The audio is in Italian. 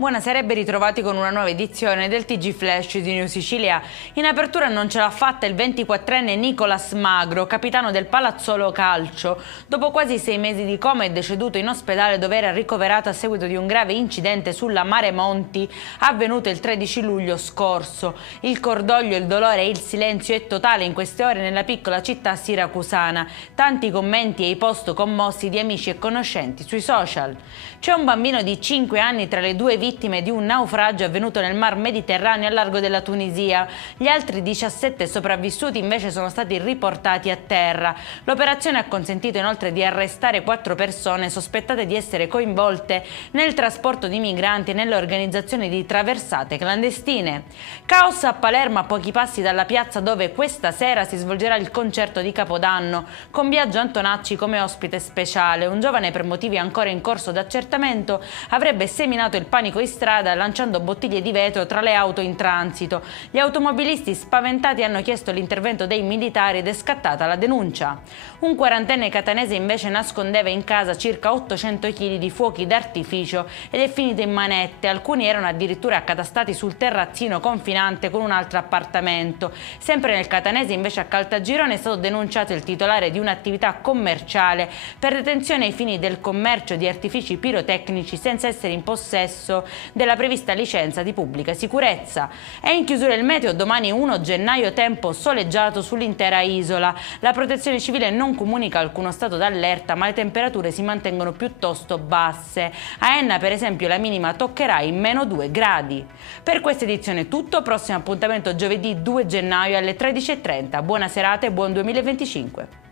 Buonasera e ben ritrovati con una nuova edizione del TG Flash di New Sicilia. In apertura non ce l'ha fatta il 24enne Nicolas Magro, capitano del Palazzolo Calcio. Dopo quasi 6 mesi di coma è deceduto in ospedale dove era ricoverato a seguito di un grave incidente sulla Mare Monti avvenuto il 13 luglio scorso. Il cordoglio, il dolore e il silenzio è totale in queste ore nella piccola città siracusana. Tanti commenti e i post commossi di amici e conoscenti sui social. C'è un bambino di 5 anni tra le due vittime di un naufragio avvenuto nel Mar Mediterraneo a largo della Tunisia. Gli altri 17 sopravvissuti invece sono stati riportati a terra. L'operazione ha consentito inoltre di arrestare 4 persone sospettate di essere coinvolte nel trasporto di migranti e nell'organizzazione di traversate clandestine. Caos a Palermo, a pochi passi dalla piazza dove questa sera si svolgerà il concerto di Capodanno, con Biagio Antonacci come ospite speciale. Un giovane, per motivi ancora in corso d'accertamento, avrebbe seminato il panico in strada lanciando bottiglie di vetro tra le auto in transito. Gli automobilisti spaventati hanno chiesto l'intervento dei militari ed è scattata la denuncia. Un quarantenne catanese invece nascondeva in casa circa 800 kg di fuochi d'artificio ed è finito in manette. Alcuni erano addirittura accatastati sul terrazzino confinante con un altro appartamento. Sempre nel catanese invece a Caltagirone è stato denunciato il titolare di un'attività commerciale per detenzione ai fini del commercio di artifici pirotecnici senza essere in possesso della prevista licenza di pubblica sicurezza. È in chiusura il meteo, domani 1 gennaio, tempo soleggiato sull'intera isola. La protezione civile non comunica alcuno stato d'allerta, ma le temperature si mantengono piuttosto basse. A Enna, per esempio, la minima toccherà i -2 gradi. Per questa edizione è tutto, prossimo appuntamento giovedì 2 gennaio alle 13:30. Buona serata e buon 2025.